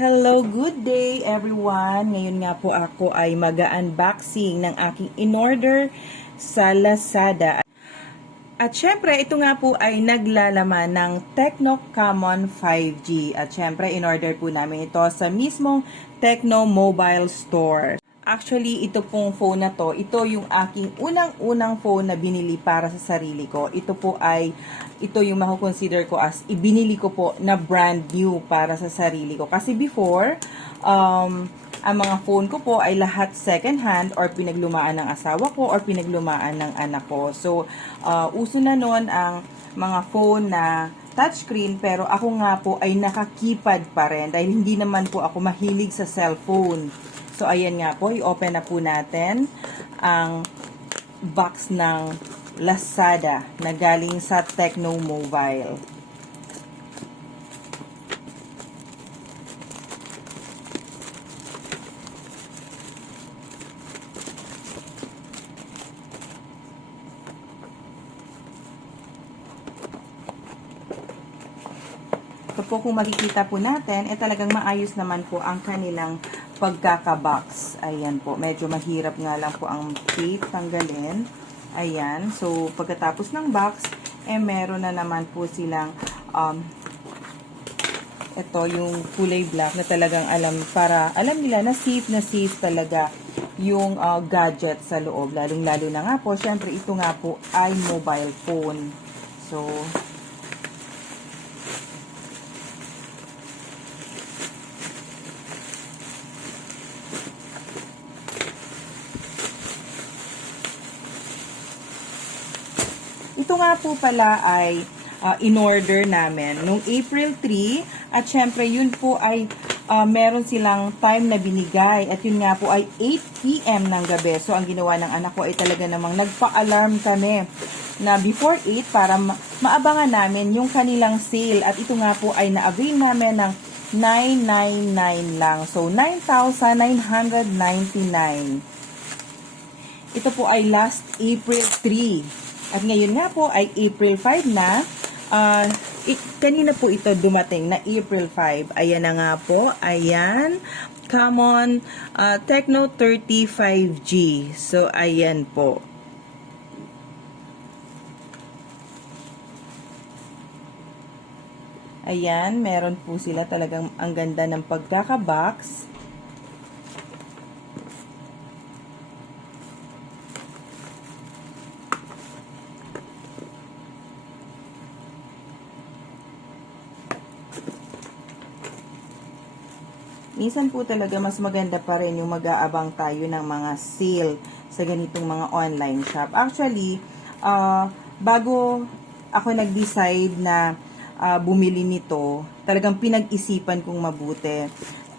Hello, good day everyone! Ngayon nga po ako ay mag-unboxing ng aking in-order sa Lazada. At syempre, ito nga po ay naglalaman ng Tecno Camon 5G. At syempre, in-order po namin ito sa mismong Tecno Mobile Store. Actually, ito pong phone na to, ito yung aking unang-unang phone na binili para sa sarili ko. Ito yung makukonsider ko as ibinili ko po na brand new para sa sarili ko. Kasi before, ang mga phone ko po ay lahat second hand or pinaglumaan ng asawa ko or pinaglumaan ng anak ko. So, uso na nun ang mga phone na touchscreen, pero ako nga po ay nakakipad pa rin dahil hindi naman po ako mahilig sa cellphone. So, ayan nga po, i-open na po natin ang box ng Lazada na galing sa Tecno Mobile. So po kung makikita po natin, talagang maayos naman po ang kanilang pagkakabox. Ayan po, medyo mahirap nga lang po ang tape tanggalin. Ayan, so pagkatapos ng box, meron na naman po silang ito yung kulay black na talagang alam nila na safe talaga yung gadget sa loob. Lalong-lalo na nga po, syempre ito nga po ay mobile phone. So, ito nga po pala ay in-order namin noong April 3 at syempre yun po ay meron silang time na binigay at yun nga po ay 8 PM ng gabi. So ang ginawa ng anak ko ay talaga namang nagpa-alarm kami na before 8 para maabangan namin yung kanilang sale at ito nga po ay na-avail namin ng 999 lang. So 9,999. Ito po ay last April 3. At ngayon nga po ay April 5 na. Kanina po ito dumating na April 5. Ayan na nga po. Ayan. Camon Tecno 35G. So, ayan po. Ayan. Meron po sila talagang ang ganda ng pagkakabox. Minsan po talaga mas maganda pa rin yung mag-aabang tayo ng mga sale sa ganitong mga online shop. Actually, bago ako nag-decide na bumili nito, talagang pinag-isipan kong mabuti.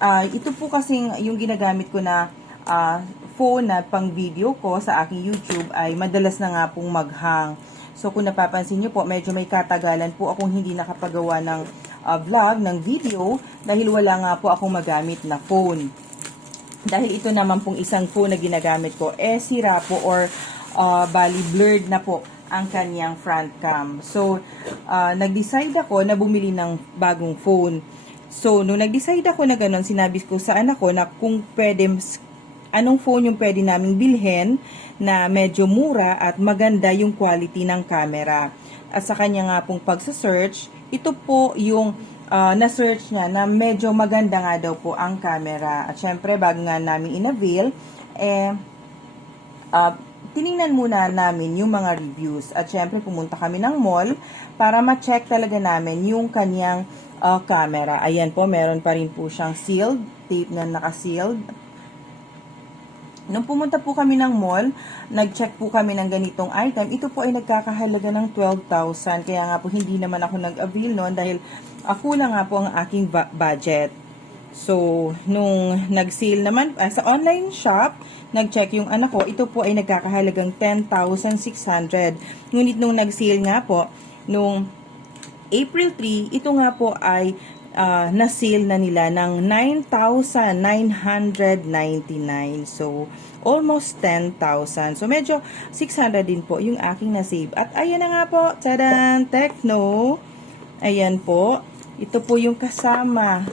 Ito po kasing yung ginagamit ko na phone na pang video ko sa aking YouTube ay madalas na nga pong mag-hang. So kung napapansin nyo po, medyo may katagalan po akong hindi nakapagawa ng vlog, ng video, dahil wala nga po akong magamit na phone. Dahil ito naman pong isang phone na ginagamit ko, sira po or bali blurred na po ang kanyang front cam. So, nag-decide ako na bumili ng bagong phone. So, nung nag-decide ako na ganun, sinabi ko sa anak ko na kung pwede, anong phone yung pwede naming bilhin na medyo mura at maganda yung quality ng camera. At sa kanya nga pong pagsa-search, ito po yung na-search niya na medyo maganda nga daw po ang camera. At syempre, bago nga namin in-avail, tiningnan muna namin yung mga reviews. At syempre, pumunta kami ng mall para ma-check talaga namin yung kanyang camera. Ayan po, meron pa rin po siyang sealed, tape na naka-sealed. Nung pumunta po kami ng mall, nag-check po kami ng ganitong item. Ito po ay nagkakahalaga ng 12,000. Kaya nga po hindi naman ako nag-avail noon dahil kulang nga po ang aking budget. So, nung nag-sale naman sa online shop, nag-check yung anak ko, ito po ay nagkakahalagang 10,600. Ngunit nung nag-sale nga po, nung April 3, ito nga po ay na-sale na nila ng 9,999. So, almost 10,000. So, medyo 600 din po yung aking na-save. At ayan na nga po, tadan, Tecno. Ayan po. Ito po yung kasama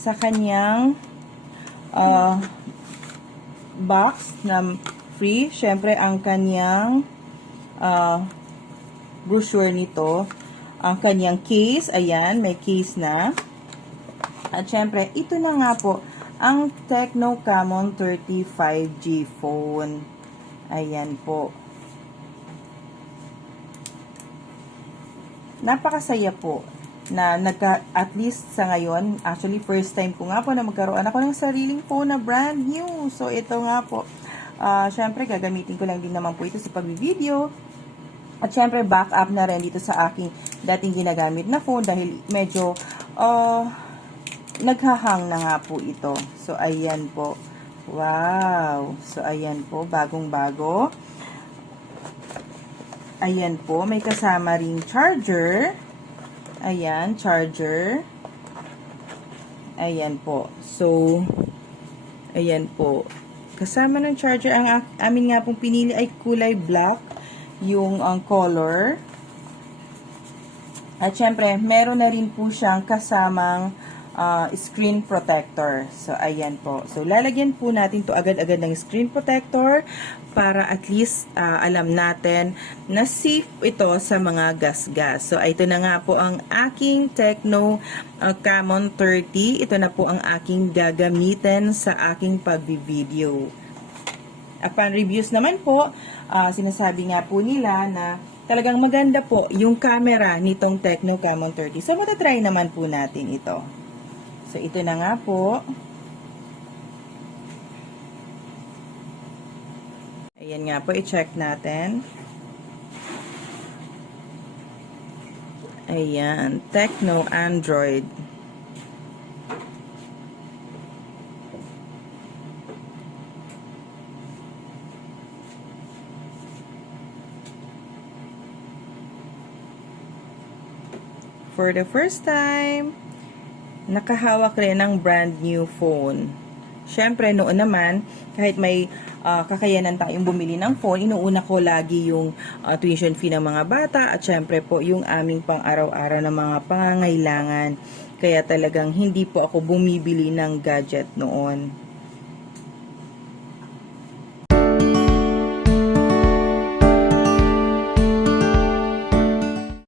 sa kanyang box na free. Syempre, ang kanyang brochure nito, ang kanyang case, ayan, may case na. At syempre, ito na nga po, ang Tecno Camon 35G phone. Ayan po. Napakasaya po na at least sa ngayon, actually first time ko nga po na magkaroon ako ng sariling phone na brand new. So ito nga po, syempre gagamitin ko lang din naman po ito sa pag-video. At syempre backup na rin dito sa aking dating ginagamit na phone dahil medyo naghahang na nga po ito. So ayan po. Wow! So ayan po, bagong-bago. Ayan po, may kasama ring charger. Ayan, charger. Ayan po. So, ayan po. Kasama ng charger, ang amin nga pong pinili ay kulay black, yung color. At syempre, meron na rin po siyang kasamang screen protector. So, ayan po. So, lalagyan po natin to agad-agad ng screen protector para at least alam natin na safe ito sa mga gas-gas. So, ito na nga po ang aking Tecno Camon 30. Ito na po ang aking gagamitin sa aking pag-video. Upon reviews naman po, sinasabi nga po nila na talagang maganda po yung camera nitong Tecno Camon 30. So, matatry naman po natin ito. So, ito na nga po. Ayan nga po, i-check natin. Ayan, Tecno Android. For the first time, nakahawak rin ng brand new phone. Syempre, noon naman, kahit may kakayanan tayong bumili ng phone, inuuna ko lagi yung tuition fee ng mga bata at syempre po yung aming pang-araw-araw na mga pangangailangan. Kaya talagang hindi po ako bumibili ng gadget noon.